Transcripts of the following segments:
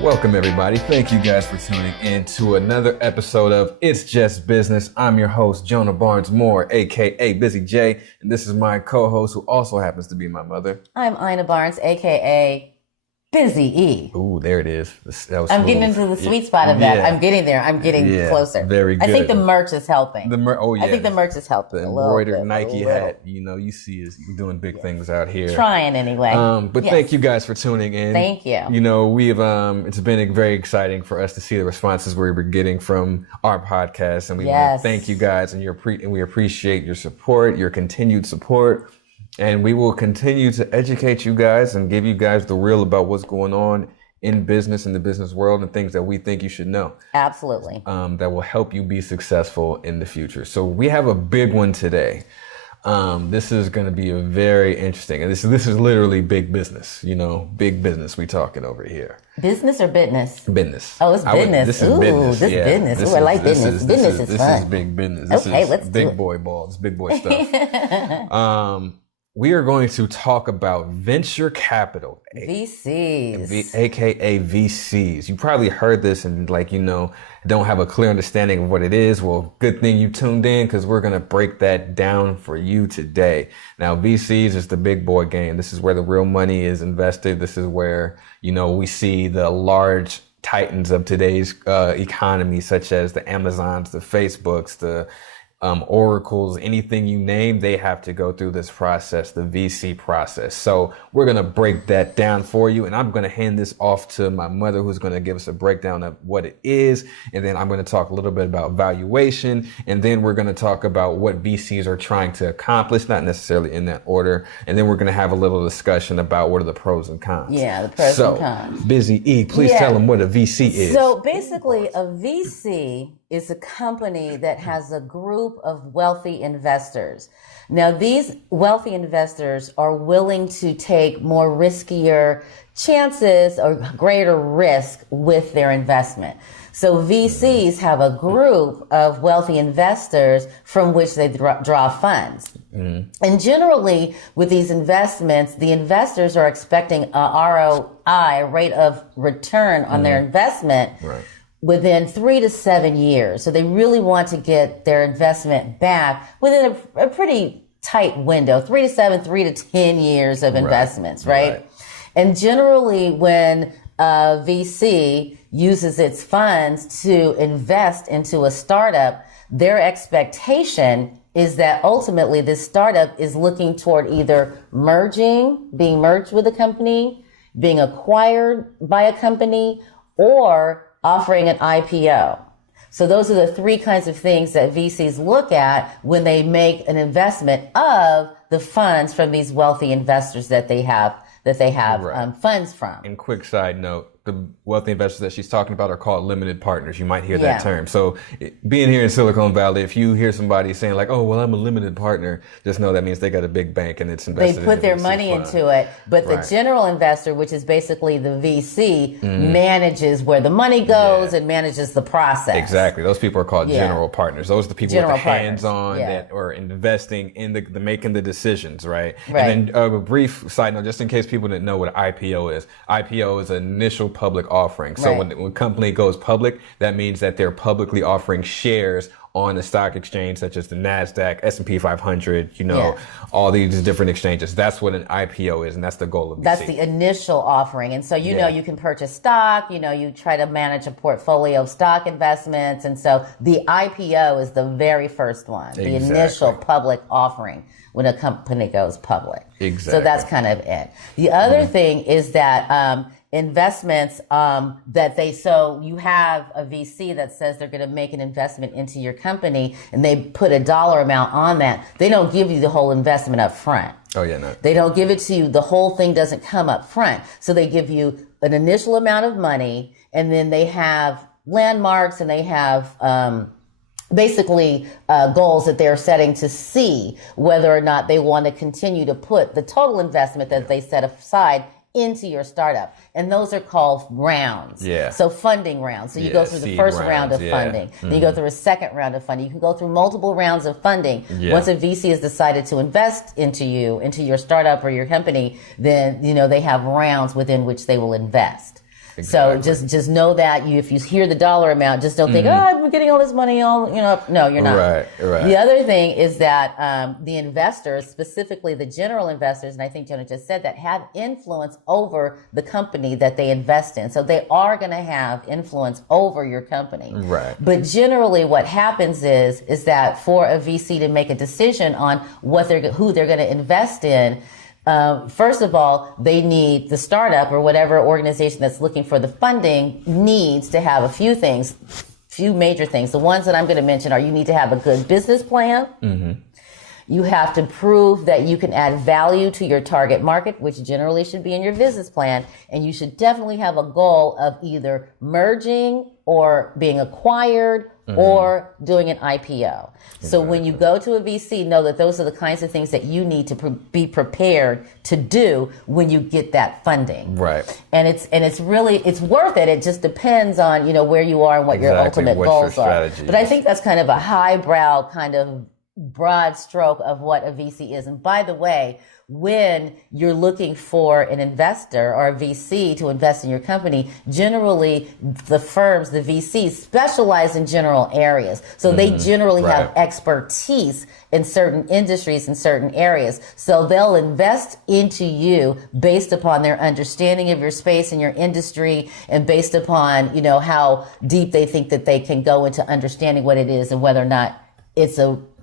Welcome, everybody. Thank you guys for tuning in to another episode of It's Just Business. I'm your host, Jonah Barnes Moore, aka Busy J, and this is my co-host, who also happens to be my mother. I'm Ina Barnes, aka Busy E. Ooh, there it is. That was I'm smooth. getting into the sweet spot of that. Yeah. I'm getting there. I'm getting closer. Very good. I think the merch is helping. I think the merch is helping. The a little embroidered bit, Nike hat, you see is doing big things out here. Trying anyway. But thank you guys for tuning in. Thank you. You know, we've it's been very exciting for us to see the responses we're getting from our podcast, and we want to thank you guys, and we appreciate your support, your continued support, and we will continue to educate you guys and give you guys the real about what's going on in business, in the business world, and things that we think you should know. Absolutely. That will help you be successful in the future. So we have a big one today. This is going to be a very interesting, and this is literally big business. Big business we talking over here. Business or business? Business. Oh, it's business. This is business. This business. I like business. Business is fun. This is big business. This is let's big do it. boy balls, big boy stuff. We are going to talk about venture capital. VCs. AKA VCs. You probably heard this and don't have a clear understanding of what it is. Well, good thing you tuned in, because we're going to break that down for you today. Now, VCs is the big boy game. This is where the real money is invested. This is where, we see the large titans of today's economy, such as the Amazons, the Facebooks, the Oracles, anything you name, they have to go through this process, the VC process. So we're going to break that down for you. And I'm going to hand this off to my mother, who's going to give us a breakdown of what it is. And then I'm going to talk a little bit about valuation. And then we're going to talk about what VCs are trying to accomplish, not necessarily in that order. And then we're going to have a little discussion about what are the pros and cons. Yeah, the pros and cons. Busy E, please tell them what a VC is. So basically, a VC is a company that has a group of wealthy investors. Now, these wealthy investors are willing to take more riskier chances or greater risk with their investment. So VCs have a group of wealthy investors from which they draw funds. And generally, with these investments, the investors are expecting a ROI, rate of return on their investment, within 3 to 7 years. So they really want to get their investment back within a pretty tight window, 3 to 7, 3 to 10 years of investments, right? And generally, when a VC uses its funds to invest into a startup, their expectation is that ultimately this startup is looking toward either being merged with a company, being acquired by a company, or offering an IPO. So those are the three kinds of things that VCs look at when they make an investment of the funds from these wealthy investors that they have funds from. And quick side note, the wealthy investors that she's talking about are called limited partners. You might hear that term. So being here in Silicon Valley, if you hear somebody saying like, oh, well, I'm a limited partner, just know that means they got a big bank and it's invested. They put their money into it. But the general investor, which is basically the VC, manages where the money goes and manages the process. Exactly. Those people are called general partners. Those are the people with the hands-on that are investing in the making the decisions, right? And then a brief side note, just in case people didn't know what an IPO is. IPO is an initial public offering. So when a company goes public, that means that they're publicly offering shares on a stock exchange such as the NASDAQ, S&P 500, all these different exchanges. That's what an IPO is, and that's the goal of VC. That's the initial offering. And so, you know, you can purchase stock, you try to manage a portfolio of stock investments. And so the IPO is the very first one, the initial public offering when a company goes public. Exactly. So that's kind of it. The other thing is that investments so you have a VC that says they're going to make an investment into your company and they put a dollar amount on that. They don't give you the whole investment up front. Oh yeah, no. They don't give it to you. The whole thing doesn't come up front. So they give you an initial amount of money, and then they have landmarks and they have basically goals that they're setting to see whether or not they want to continue to put the total investment that they set aside into your startup. And those are called rounds. Yeah. So funding rounds. So you go through the first round of funding. Then you go through a second round of funding. You can go through multiple rounds of funding. Once a VC has decided to invest into your startup or your company, then, they have rounds within which they will invest. So Exactly. just know that if you hear the dollar amount, just don't think, oh, I'm getting all this money, no, you're not. Right, right. The other thing is that the investors, specifically the general investors, and I think Jonah just said that, have influence over the company that they invest in. So they are going to have influence over your company. Right. But generally what happens is that for a VC to make a decision on who they're going to invest in, first of all, they need the startup or whatever organization that's looking for the funding needs to have a few major things. The ones that I'm going to mention are: you need to have a good business plan. Mm-hmm. You have to prove that you can add value to your target market, which generally should be in your business plan. And you should definitely have a goal of either merging or being acquired or doing an IPO. So when you go to a VC, know that those are the kinds of things that you need to be prepared to do when you get that funding. Right. And it's really worth it. It just depends on, where you are and what your ultimate what goals your are. strategy But I is. think that's kind of a highbrow kind of broad stroke of what a VC is. And by the way, when you're looking for an investor or a VC to invest in your company, generally the firms, the VCs, specialize in general areas. So they generally have expertise in certain industries, in certain areas. So they'll invest into you based upon their understanding of your space and your industry, and based upon, how deep they think that they can go into understanding what it is and whether or not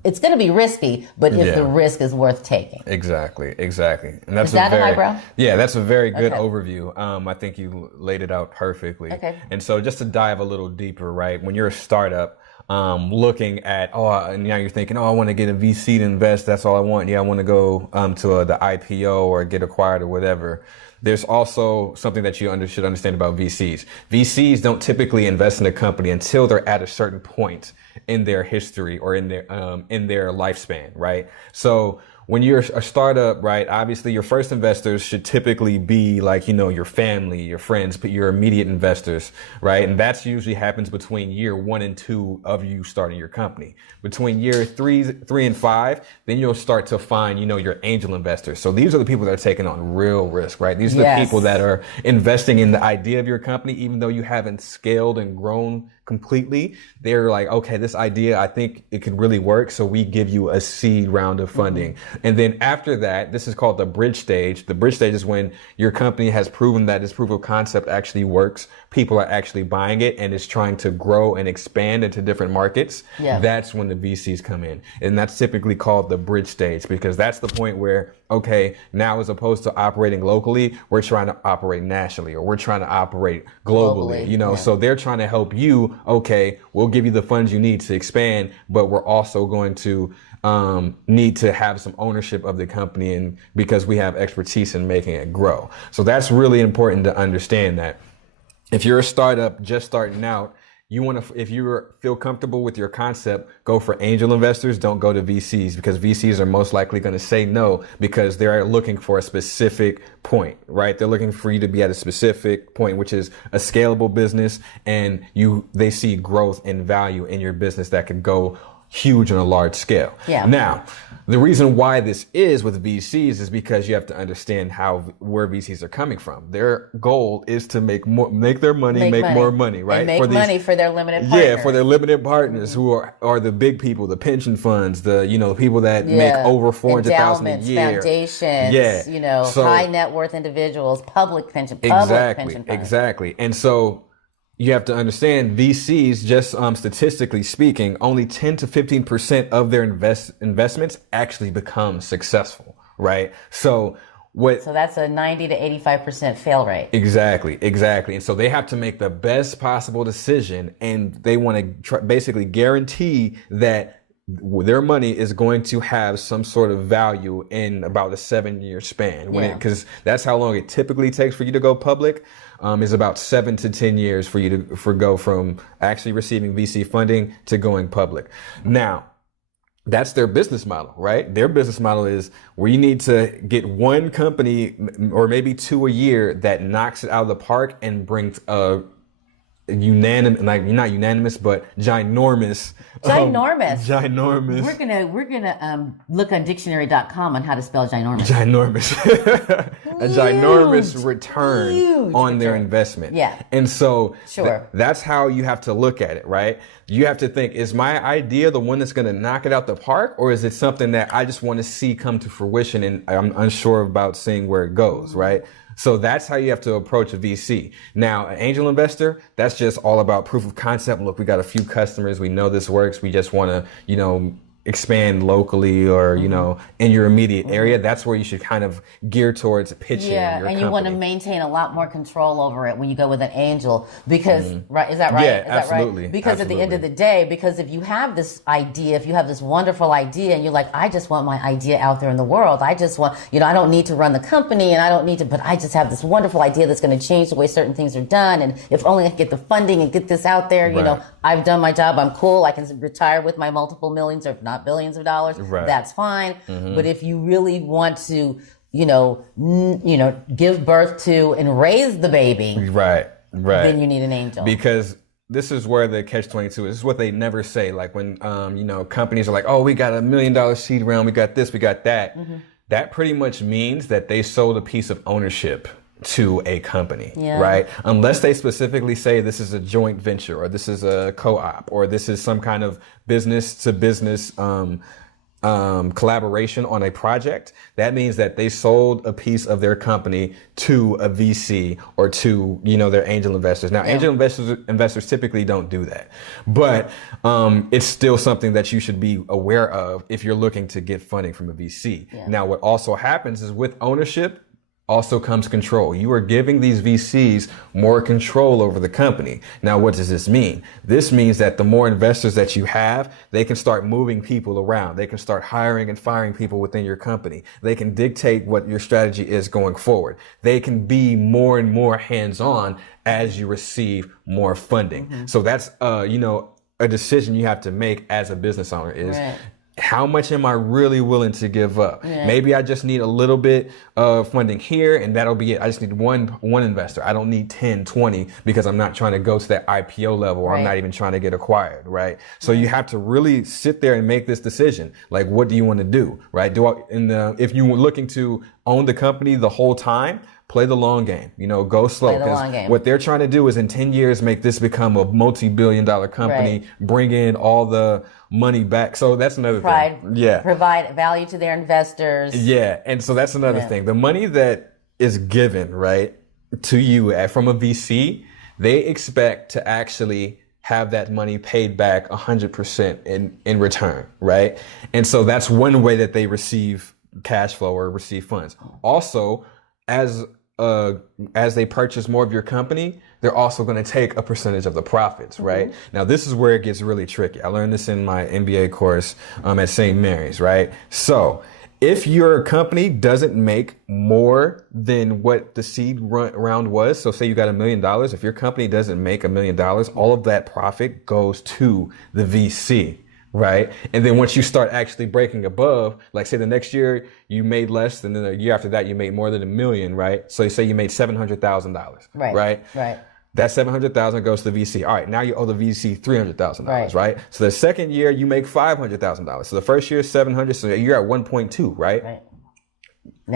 it's going to be risky, but if the risk is worth taking. Exactly. And that's Is that a highbrow? Yeah, that's a very good overview. I think you laid it out perfectly. Okay. And so just to dive a little deeper, right? When you're a startup, looking at, and now you're thinking, I want to get a VC to invest. That's all I want. Yeah, I want to go to the IPO or get acquired or whatever. There's also something that you should understand about VCs. VCs don't typically invest in a company until they're at a certain point in their history or in their lifespan, right? So when you're a startup, right, obviously your first investors should typically be like, your family, your friends, but your immediate investors, right? And that's usually happens between year 1 and 2 of you starting your company. Between year 3 and 5, then you'll start to find, your angel investors. So these are the people that are taking on real risk, right? These are the people that are investing in the idea of your company, even though you haven't scaled and grown completely. They're like, okay, this idea, I think it could really work. So we give you a seed round of funding. And then after that, this is called the bridge stage. The bridge stage is when your company has proven that its proof of concept actually works. People are actually buying it and it's trying to grow and expand into different markets. Yeah. That's when the VCs come in. And that's typically called the bridge stage, because that's the point where, okay, now as opposed to operating locally, we're trying to operate nationally, or we're trying to operate globally. So they're trying to help you. Okay, we'll give you the funds you need to expand, but we're also going to need to have some ownership of the company, and because we have expertise in making it grow. So that's really important to understand that if you're a startup just starting out, if you feel comfortable with your concept, go for angel investors. Don't go to VCs, because VCs are most likely going to say no, because they're looking for a specific point, right? They're looking for you to be at a specific point, which is a scalable business, and they see growth and value in your business that could go huge on a large scale. Yeah. Now, the reason why this is with VCs is because you have to understand where VCs are coming from. Their goal is to make more money, right? And make money for their limited partners. Yeah, for their limited partners, who are the big people, the pension funds, the people that make over $400,000 a year, foundations, high net worth individuals, public pension funds. Exactly. And so you have to understand, VCs, just statistically speaking, only 10 to 15% of their investments actually become successful, right? So that's a 90 to 85% fail rate. Exactly. And so they have to make the best possible decision, and they want to basically guarantee that their money is going to have some sort of value in about a 7-year span, because that's how long it typically takes for you to go public. Is about 7 to 10 years for you to go from actually receiving VC funding to going public. Now, that's their business model, right? Their business model is where you need to get one company or maybe 2 a year that knocks it out of the park and brings unanimous, like not unanimous, but ginormous. Ginormous. Ginormous. We're gonna look on dictionary.com on how to spell ginormous. Ginormous. A ginormous return Huge on their return. investment. Yeah. And so Sure. that's how you have to look at it, right? You have to think, is my idea the one that's going to knock it out the park, or is it something that I just want to see come to fruition and I'm unsure about seeing where it goes, right? So that's how you have to approach a VC. Now, an angel investor, that's just all about proof of concept. Look, we got a few customers. We know this works. We just want to, expand locally or, in your immediate area. That's where you should kind of gear towards pitching your and you want to company. maintain a lot more control over it when you go with an angel because, right? Is that right? Yeah, Is absolutely. that right? Because at the end of the day, because if you have this idea, if you have this wonderful idea and you're like, I just want my idea out there in the world. I just want, I don't need to run the company and I don't need to, but I just have this wonderful idea that's going to change the way certain things are done. And if only I could get the funding and get this out there, Right. I've done my job. I'm cool. I can retire with my multiple millions or if not billions of dollars. Right. That's fine. But if you really want to, give birth to and raise the baby, Right. then you need an angel. Because this is where the catch-22 is. This is what they never say. Like when, companies are like, oh, we got $1 million seed round. We got this, we got that. That pretty much means that they sold a piece of ownership to a company, Yeah. right? Unless they specifically say this is a joint venture or this is a co-op or this is some kind of business to business, collaboration on a project, that means that they sold a piece of their company to a VC or to, their angel investors. Now, angel investors typically don't do that, but it's still something that you should be aware of if you're looking to get funding from a VC. Yeah. Now, what also happens is with ownership also comes control. You are giving these VCs more control over the company. Now, what does this mean? This means that the more investors that you have, they can start moving people around. They can start hiring and firing people within your company. They can dictate what your strategy is going forward. They can be more and more hands-on as you receive more funding. So that's, a decision you have to make as a business owner is, Right. how much am I really willing to give up? Yeah. Maybe I just need a little bit of funding here and that'll be it. I just need one investor. I don't need 10, 20 because I'm not trying to go to that IPO level or I'm Right. not even trying to get acquired, right? So you have to really sit there and make this decision. Like, what do you want to do, right? If you were looking to own the company the whole time, play the long game, go slow. Play the 'Cause long game. what they're trying to do is in 10 years, make this become a multi-billion-dollar company, Right. bring in all the money back. So that's another Pride, thing. Yeah. provide value to their investors. Yeah. And so that's another Yeah. thing. The money that is given, right, to you from a VC, they expect to actually have that money paid back 100% in return, right? And so that's one way that they receive cash flow or receive funds. Also, as they purchase more of your company, they're also going to take a percentage of the profits, right? Now, this is where it gets really tricky. I learned this in my MBA course at St. Mary's, right? So if your company doesn't make more than what the seed round was, so say you got $1 million, if your company doesn't make $1 million, all of that profit goes to the VC. Right. And then once you start actually breaking above, like say the next year you made less, and then the year after that you made more than $1 million. Right. So you say you made $700,000. Right. Right. Right. That $700,000 goes to the VC. All right. Now you owe the VC $300,000. Right. Right. So the second year you make $500,000. So the first year is 700. So you're at 1.2. Right. Right.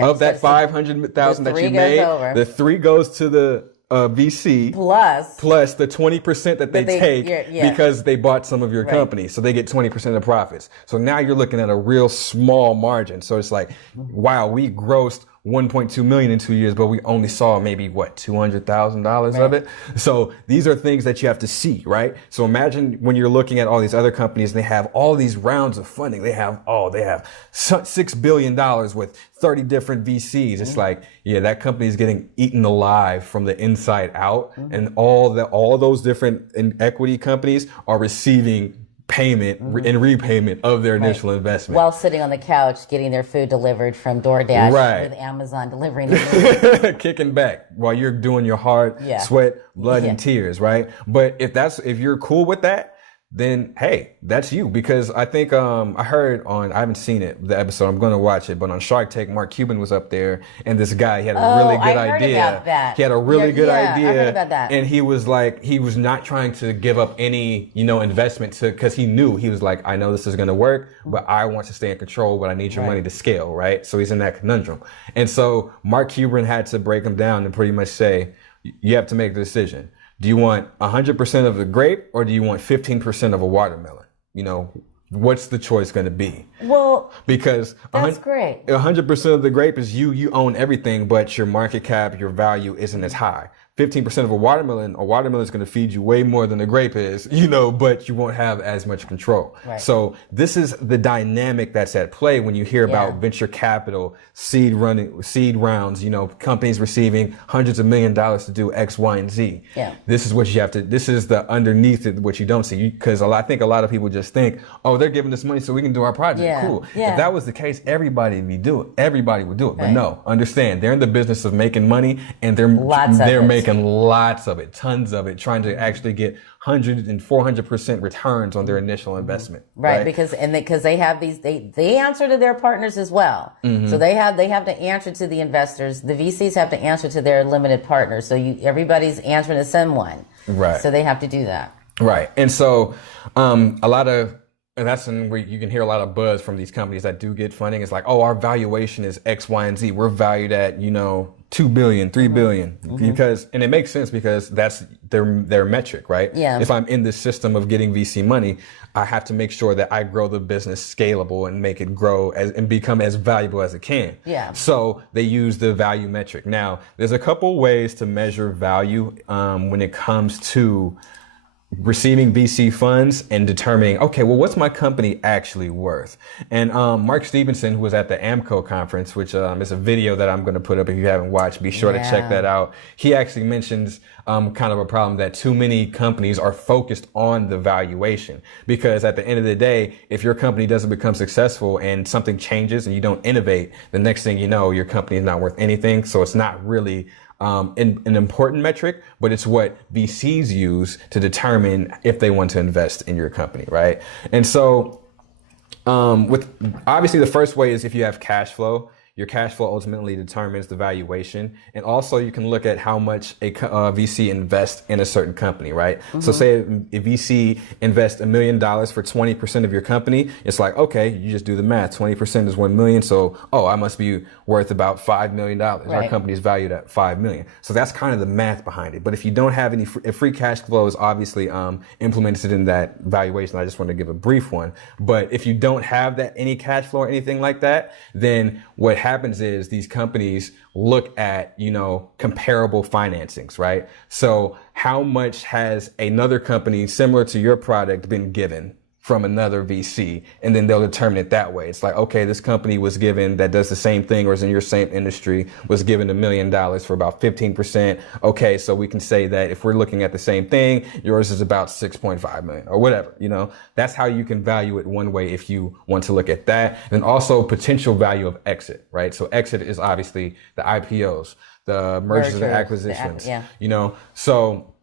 Of that Next, 500,000 the that three you goes made, over. the 3 goes to the VC. Plus the 20% that they take yeah. because they bought some of your company. So they get 20% of profits. So now you're looking at a real small margin. So it's like, wow, we grossed 1.2 million in 2 years, but we only saw maybe $200,000 of it. So these are things that you have to see, right? So imagine when you're looking at all these other companies, they have all these rounds of funding. They have $6 billion with 30 different VCs. It's like, yeah, that company is getting eaten alive from the inside out. And all those different equity companies are receiving payment and repayment of their initial investment. While sitting on the couch getting their food delivered from DoorDash Right. with Amazon delivering the Kicking back while you're doing your hard Yeah. sweat, blood, Yeah. and tears, right? But if you're cool with that, then hey, that's you. Because I think I heard on, I haven't seen it, the episode, I'm going to watch it, but on Shark Tank, Mark Cuban was up there, and this guy, he had a really good I heard idea. about that. He had a really good idea. I heard about that. And he was like, he was not trying to give up any, investment to, because he knew, he was like, I know this is going to work, but I want to stay in control, but I need your money to scale, right? So he's in that conundrum. And so Mark Cuban had to break him down and pretty much say, you have to make the decision. Do you want 100% of the grape, or do you want 15% of a watermelon? What's the choice going to be? Well, because that's great. 100% of the grape is you own everything, but your market cap, your value isn't as high. 15% of a watermelon is going to feed you way more than a grape is, but you won't have as much control. Right. So this is the dynamic that's at play when you hear about venture capital, seed rounds, companies receiving hundreds of $1,000,000 to do X, Y, and Z. Yeah. This is what you have to, this is the underneath it, what you don't see. Because I think a lot of people just think, oh, they're giving us money so we can do our project. Yeah. Cool. Yeah. If that was the case, everybody would do it. Everybody would do it. But no, understand, they're in the business of making money, and they're making lots of it, tons of it, trying to actually get 100 and 400% returns on their initial investment. Right. Because they have these, they answer to their partners as well. Mm-hmm. So they have to answer to the investors. The VCs have to answer to their limited partners. So everybody's answering to someone. Right. So they have to do that. Right. And so and that's where you can hear a lot of buzz from these companies that do get funding. It's like, oh, our valuation is X, Y, and Z. We're valued at, $2 billion, $3 billion. And it makes sense because that's their metric, right? Yeah. If I'm in this system of getting VC money, I have to make sure that I grow the business scalable and make it grow and become as valuable as it can. Yeah. So they use the value metric. Now, there's a couple ways to measure value when it comes to receiving VC funds and determining, okay, well, what's my company actually worth? And Mark Stevenson, who was at the AMCO conference, which is a video that I'm going to put up if you haven't watched, be sure to check that out. He actually mentions kind of a problem that too many companies are focused on the valuation, because at the end of the day, if your company doesn't become successful and something changes and you don't innovate, the next thing you know, your company is not worth anything. So it's not really an important metric, but it's what VCs use to determine if they want to invest in your company, right? And so, with obviously the first way is if you have cash flow. Your cash flow ultimately determines the valuation. And also you can look at how much a VC invests in a certain company, right? Mm-hmm. So say if VC invests $1 million for 20% of your company, it's like, okay, you just do the math. 20% is 1 million. So, I must be worth about $5 million. Right. Our company is valued at $5 million. So that's kind of the math behind it. But if you don't have any free cash flow is obviously implemented in that valuation. I just want to give a brief one. But if you don't have any cash flow or anything like that, then what happens is these companies look at, comparable financings, right? So how much has another company similar to your product been given from another VC? And then they'll determine it that way. It's like, okay, this company was given that does the same thing or is in your same industry was given $1 million for about 15%. Okay, so we can say that if we're looking at the same thing, yours is about 6.5 million or whatever, that's how you can value it one way if you want to look at that. And also potential value of exit, right? So exit is obviously the IPOs, the mergers and acquisitions, so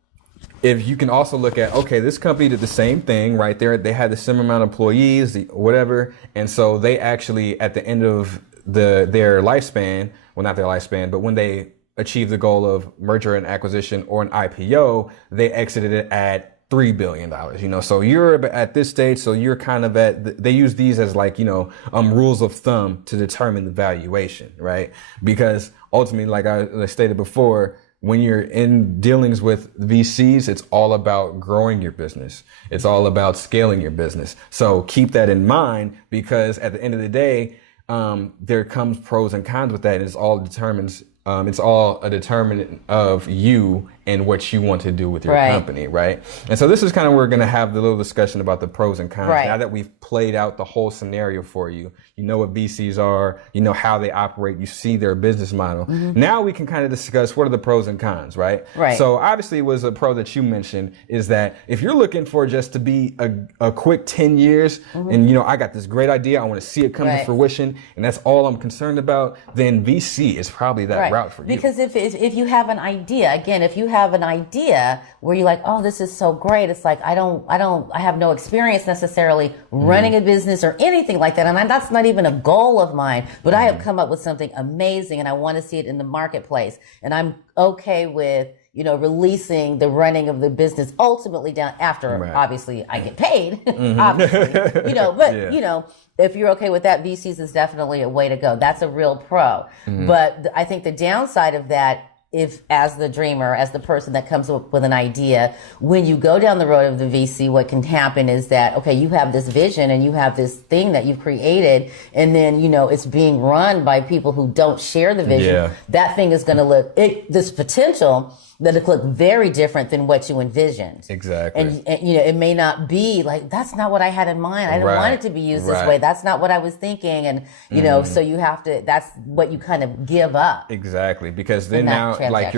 if you can also look at, okay, this company did the same thing, right? They had the same amount of employees, whatever. And so they actually, at the end of their lifespan, well, not their lifespan, but when they achieved the goal of merger and acquisition or an IPO, they exited it at $3 billion, so you're at this stage. So you're kind of they use these as like, rules of thumb to determine the valuation, right? Because ultimately, like I stated before, when you're in dealings with VCs, it's all about growing your business. It's all about scaling your business. So keep that in mind, because at the end of the day, there comes pros and cons with that. And it's all a determinant of you and what you want to do with your company, right? And so this is kind of where we're going to have the little discussion about the pros and cons. Now that we've played out the whole scenario for you, you know what VCs are, you know how they operate, you see their business model. Mm-hmm. Now we can kind of discuss what are the pros and cons, right? So obviously it was a pro that you mentioned is that if you're looking for just to be a quick 10 years and, I got this great idea, I want to see it come to fruition, and that's all I'm concerned about, then VC is probably that route for you. Because if you have an idea, again, if you have an idea where you're like, oh, this is so great. It's like, I have no experience necessarily running a business or anything like that. And that's not even a goal of mine, but I have come up with something amazing and I want to see it in the marketplace. And I'm okay with, releasing the running of the business ultimately down after, obviously, I get paid, obviously, but, if you're okay with that, VCs is definitely a way to go. That's a real pro. But I think the downside of that, if as the dreamer, as the person that comes up with an idea, when you go down the road of the VC, what can happen is that, okay, you have this vision and you have this thing that you've created, and then, it's being run by people who don't share the vision. Yeah. That thing is going to look, this potential that it look very different than what you envisioned. Exactly. And it may not be like, that's not what I had in mind. I didn't want it to be used this way. That's not what I was thinking. And, so you have to, that's what you kind of give up. Exactly. Because then now, like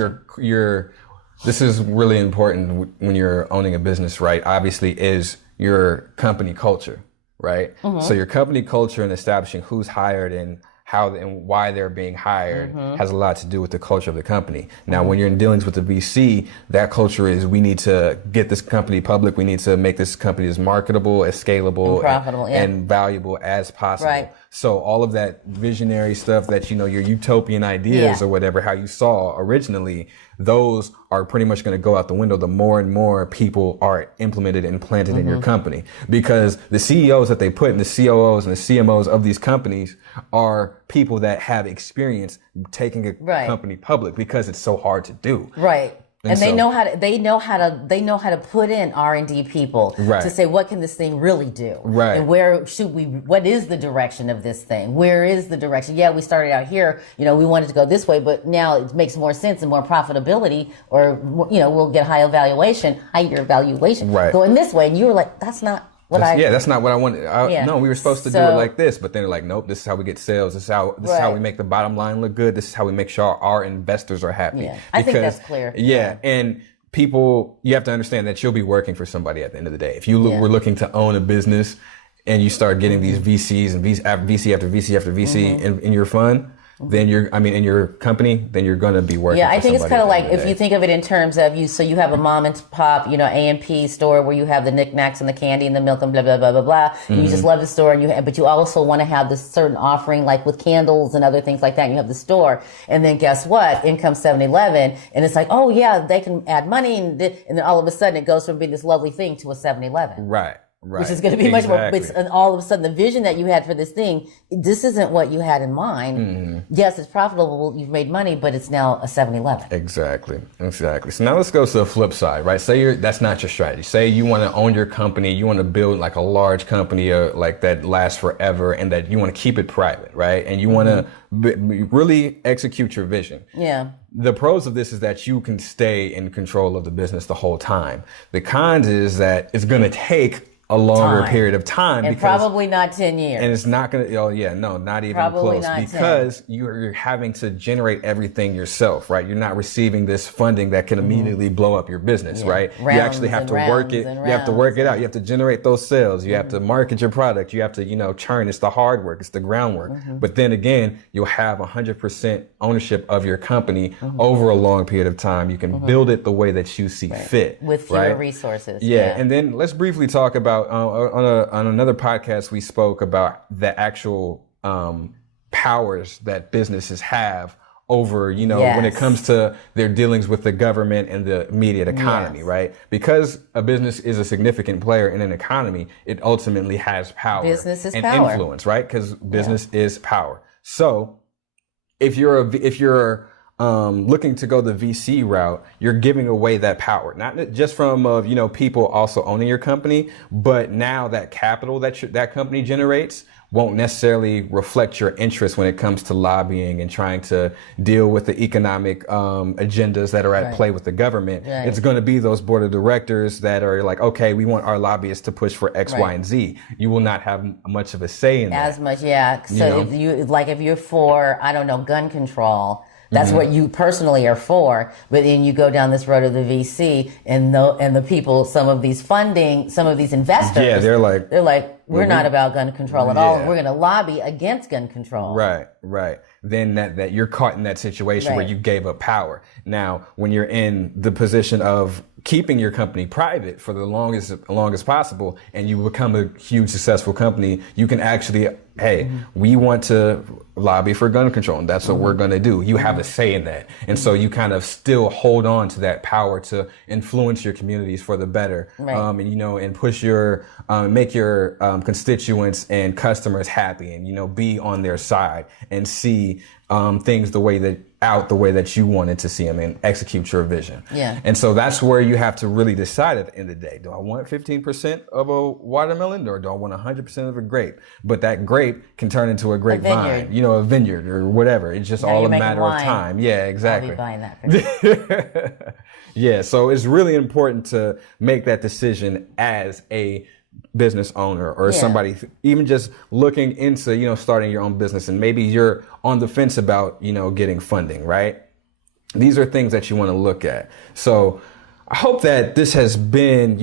this is really important when you're owning a business, right? Obviously is your company culture, right? So your company culture and establishing who's hired and how and why they're being hired has a lot to do with the culture of the company. Now, when you're in dealings with the VC, that culture is we need to get this company public. We need to make this company as marketable, as scalable, and profitable, and valuable as possible. Right. So all of that visionary stuff that, your utopian ideas or whatever, how you saw originally, those are pretty much going to go out the window the more and more people are implemented and planted in your company. Because the CEOs that they put in, the COOs and the CMOs of these companies are people that have experience taking a company public because it's so hard to do. Right. And they know how to put in R&D people to say, what can this thing really do? Right. And what is the direction of this thing? Where is the direction? Yeah, we started out here, we wanted to go this way, but now it makes more sense and more profitability, or, we'll get higher valuation going this way. And you were like, that's not that's not what I wanted. No, we were supposed to do it like this, but then they're like, nope, this is how we get sales. This is how we make the bottom line look good. This is how we make sure our investors are happy. Yeah, I think that's clear. Yeah. And people, you have to understand that you'll be working for somebody at the end of the day. If you were looking to own a business and you start getting these VCs and VC after VC after VC in your fund, then in your company, then you're going to be working. Yeah, I think it's kind of like if you think of it in terms of you have a mom and pop, A&P store where you have the knickknacks and the candy and the milk and blah, blah, blah, blah, blah. And you just love the store but you also want to have this certain offering like with candles and other things like that. And you have the store. And then guess what? In comes 7-Eleven. And it's like, oh yeah, they can add money. And then all of a sudden it goes from being this lovely thing to a 7-Eleven. Right. Which is going to be much more, and all of a sudden the vision that you had for this thing, this isn't what you had in mind. Yes, it's profitable, you've made money, but it's now a 7-Eleven. Exactly. So now let's go to the flip side, right? Say that's not your strategy. Say you want to own your company, you want to build like a large company like that lasts forever and that you want to keep it private, right? And you want to really execute your vision. Yeah. The pros of this is that you can stay in control of the business the whole time. The cons is that it's going to take a longer period of time. And probably not 10 years. And it's not going to, not even probably close. Not because you're having to generate everything yourself, right? You're not receiving this funding that can immediately blow up your business, right? You actually have to work it. You have to work it out. You have to generate those sales. You have to market your product. You have to, churn. It's the hard work. It's the groundwork. But then again, you'll have 100% ownership of your company over a long period of time. You can build it the way that you see fit. With fewer resources. Yeah. And then let's briefly talk about on another podcast, we spoke about the actual powers that businesses have over, when it comes to their dealings with the government and the immediate economy, right? Because a business is a significant player in an economy, it ultimately has power and influence, right? Because business is power. So if you're looking to go the VC route, you're giving away that power, not just from people also owning your company, but now that capital that company generates won't necessarily reflect your interest when it comes to lobbying and trying to deal with the economic agendas that are at play with the government. It's going to be those board of directors that are like, okay, we want our lobbyists to push for X, Y, and Z. You will not have much of a say in that. As much, yeah. So if you're for, I don't know, gun control, That's what you personally are for. But then you go down this road of the VC and the people, some of these investors. Yeah, they're like, we're not about gun control at all. Yeah. We're going to lobby against gun control. Right. Then that you're caught in that situation where you gave up power. Now, when you're in the position of keeping your company private for the longest possible, and you become a huge successful company, you can actually, hey, we want to lobby for gun control, and that's what we're going to do. You have a say in that. And so you kind of still hold on to that power to influence your communities for the better. And push make your constituents and customers happy, and, be on their side and see things the way that you wanted to see them, and execute your vision. Yeah. And so that's where you have to really decide at the end of the day. Do I want 15% of a watermelon, or do I want 100% of a grape? But that grape can turn into a grapevine, a vineyard or whatever. It's just all a matter of time. Yeah, exactly. I'll be buying that for you. Yeah. So it's really important to make that decision as a business owner or somebody even just looking into, starting your own business, and maybe you're on the fence about, getting funding, right? These are things that you want to look at. So I hope that this has been,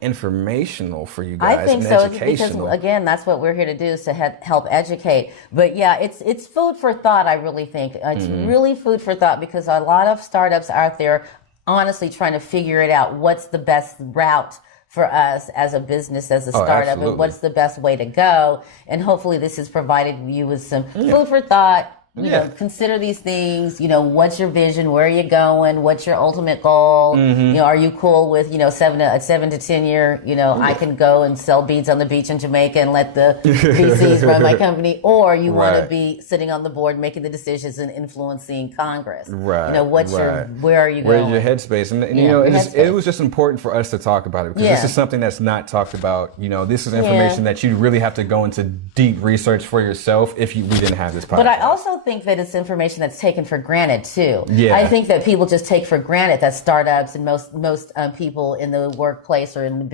informational for you guys. I think and so, educational. because again, that's what we're here to do, is to help educate. But yeah, it's food for thought. I really think it's really food for thought, because a lot of startups out there honestly trying to figure it out. What's the best route for us as a business, as a startup, and what's the best way to go? And hopefully this has provided you with some food for thought. Consider these things. What's your vision? Where are you going? What's your ultimate goal? Are you cool with, 7 to 10 year, I can go and sell beads on the beach in Jamaica and let the VCs run my company, or you want to be sitting on the board, making the decisions and influencing Congress. Where are you going? Where's your headspace? And it was just important for us to talk about it, because this is something that's not talked about. This is information that you really have to go into deep research for yourself we didn't have this podcast. But I also think that it's information that's taken for granted too. Yeah. I think that people just take for granted that startups and most people in the workplace or in the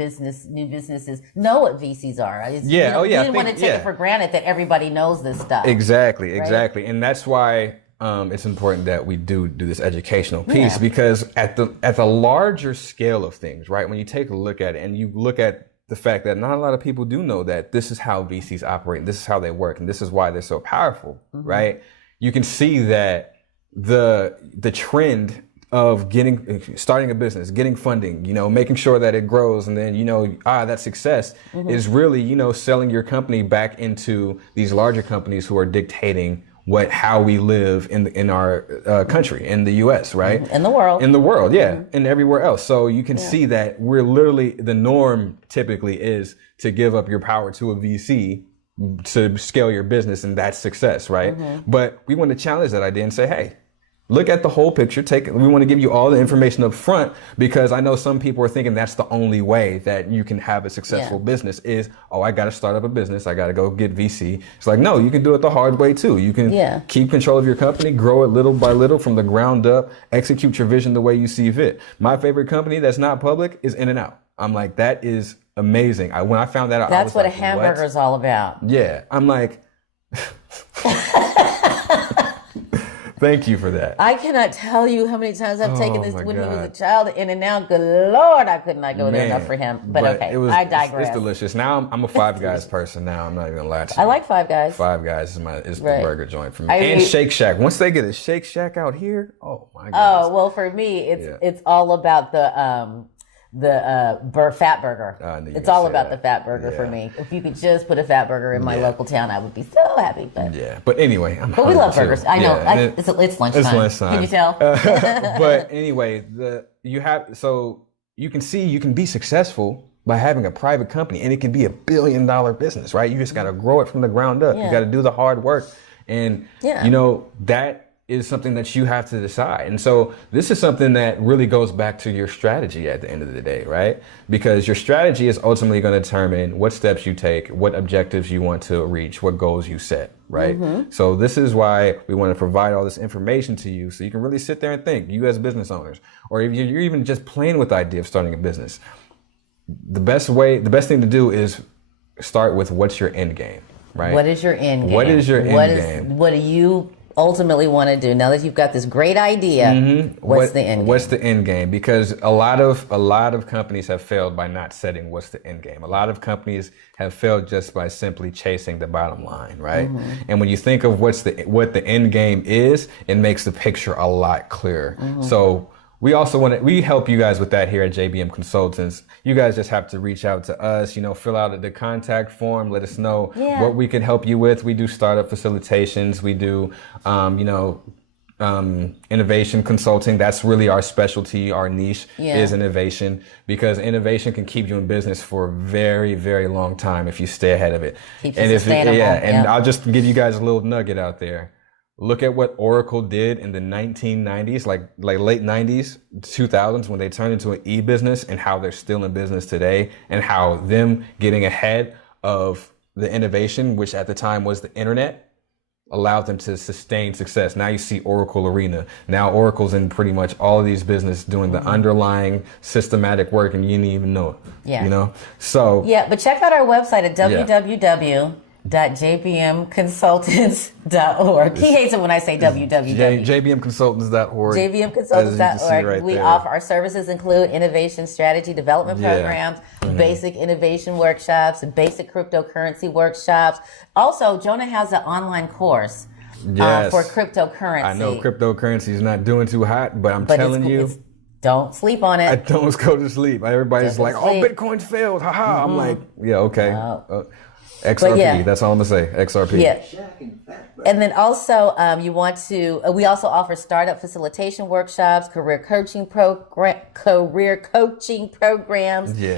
new businesses know what VCs are. You didn't want to take it for granted that everybody knows this stuff. Exactly. And that's why it's important that we do this educational piece, because at the larger scale of things, right? When you take a look at it and you look at the fact that not a lot of people do know that this is how VCs operate, and this is how they work, and this is why they're so powerful, right? You can see that the trend of starting a business, getting funding, making sure that it grows, and then, that success is really, selling your company back into these larger companies who are dictating how we live in our country, in the U.S., right? In the world, and everywhere else. So you can see that we're literally, the norm typically is to give up your power to a VC to scale your business, and that's success, right? But we want to challenge that idea and say, hey, look at the whole picture. We want to give you all the information up front, because I know some people are thinking that's the only way that you can have a successful business is, I got to start up a business. I got to go get VC. It's like, no, you can do it the hard way too. You can keep control of your company, grow it little by little from the ground up, execute your vision the way you see fit. My favorite company that's not public is In-N-Out. I'm like, that is amazing. When I found that out, that's what a hamburger is all about. Yeah. I'm like, thank you for that. I cannot tell you how many times I've taken this when he was a child, In-N-Out. Good Lord, I could not go there enough for him. But okay, I digress. It's delicious. Now I'm a Five Guys person now. I'm not even gonna lie to you. I like Five Guys. Five Guys is the burger joint for me. And Shake Shack. Once they get a Shake Shack out here, oh my God. Oh, well, for me, it's all about the fat burger. It's all about the fat burger for me. If you could just put a fat burger in my local town, I would be so happy. But anyway, we love burgers. I know. It's lunchtime. It's lunchtime. Can you tell? But anyway, you can see you can be successful by having a private company, and it can be $1 billion business, right? You just got to grow it from the ground up. You got to do the hard work, and that is something that you have to decide. And so this is something that really goes back to your strategy at the end of the day, right? Because your strategy is ultimately going to determine what steps you take, what objectives you want to reach, what goals you set, right? So this is why we want to provide all this information to you, so you can really sit there and think, you as business owners, or if you're even just playing with the idea of starting a business, the best thing to do is start with what's your end game, right? What is your end game? What is your end game? What do you ultimately want to do? Now that you've got this great idea, what's the end game? What's the end game? Because a lot of companies have failed by not setting what's the end game. A lot of companies have failed just by simply chasing the bottom line, right? And when you think of what the end game is, it makes the picture a lot clearer. So we also we help you guys with that here at JBM Consultants. You guys just have to reach out to us, fill out the contact form, let us know what we can help you with. We do startup facilitations. We do, innovation consulting. That's really our specialty. Our niche is innovation, because innovation can keep you in business for a very, very long time if you stay ahead of it. Keeps you sustainable. I'll just give you guys a little nugget out there. Look at what Oracle did in the 1990s, like late 90s, 2000s, when they turned into an e-business, and how they're still in business today, and how them getting ahead of the innovation, which at the time was the internet, allowed them to sustain success. Now you see Oracle Arena. Now Oracle's in pretty much all of these business doing the underlying systematic work, and you didn't even know it. So but check out our website at www.jbmconsultants.org. He hates it when I say www. jbmconsultants.org. jbmconsultants.org. We offer, our services include innovation strategy development programs, basic innovation workshops, basic cryptocurrency workshops. Also, Jonah has an online course for cryptocurrency. I know cryptocurrency is not doing too hot, but I'm telling you, don't sleep on it. I don't go to sleep. Everybody's like, oh, Bitcoin's failed. Haha. I'm like, yeah, okay. XRP, that's all I'm gonna say. XRP. Yeah. And then also, you want to. We also offer startup facilitation workshops, career coaching programs,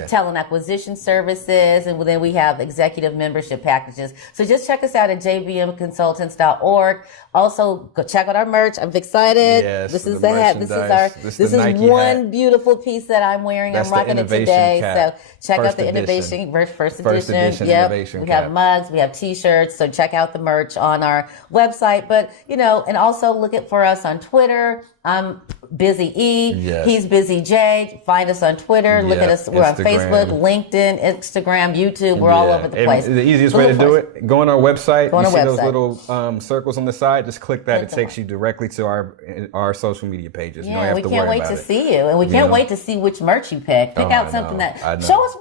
talent acquisition services, and then we have executive membership packages. So just check us out at jbmconsultants.org. Also, go check out our merch. I'm excited. Yes, this is the hat. This is one beautiful piece that I'm wearing. I'm rocking it today. So check out the innovation first edition. Innovation we have mugs, we have T-shirts. So check out the merch on our website. But and also look for us on Twitter. I'm Busy E. He's Busy J. Find us on Twitter. Look at us. We're on Facebook, LinkedIn, Instagram, YouTube. We're all over the place. The easiest way to do it, go on our website. You see those little circles on the side. Just click that. It takes you directly to our social media pages. You don't have to worry about it. We can't wait to see you, and we can't wait to see which merch you pick. Pick out something show us.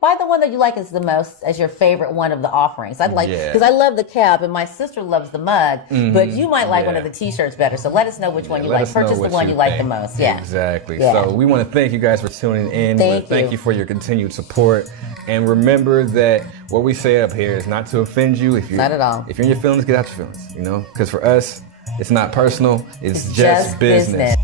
Buy the one that you like as the most, as your favorite one of the offerings. I'd like, because I love the cap, and my sister loves the mug, but you might like one of the T-shirts better. So let us know which one you like. Purchase the one you like the most. Exactly. So we want to thank you guys for tuning in. Thank you for your continued support. And remember that what we say up here is not to offend you. Not at all. If you're in your feelings, get out your feelings. Because for us, it's not personal. It's just business.